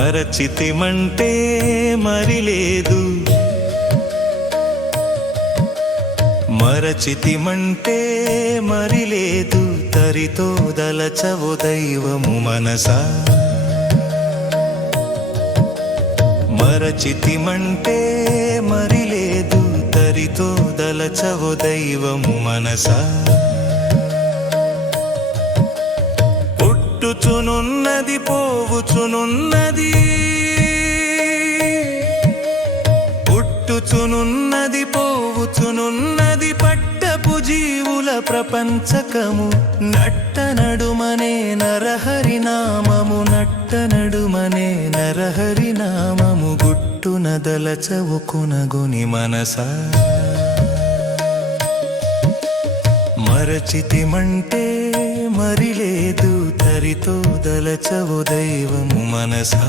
మరచితిమంటే మరిలేదు, మరచితిమంటే మరిలేదు, తరితో దలచవు దైవము మనసా. మరచితిమంటే మరిలేదు, తరితో దలచవు దైవము మనసా. పుట్టుచునున్నది పోవుచునున్నది, పుట్టుచునున్నది పోవుచునున్నది, పట్టపు జీవుల ప్రపంచకము. నట్ట నడుమనే నరహరి నామము, నట్ట నడుమనే నరహరి నామము, గుట్టున దలచవు కునగుని మనసా. మరచితిమంటే మరిలేదు, తరితో దలచవు దైవము మనసా.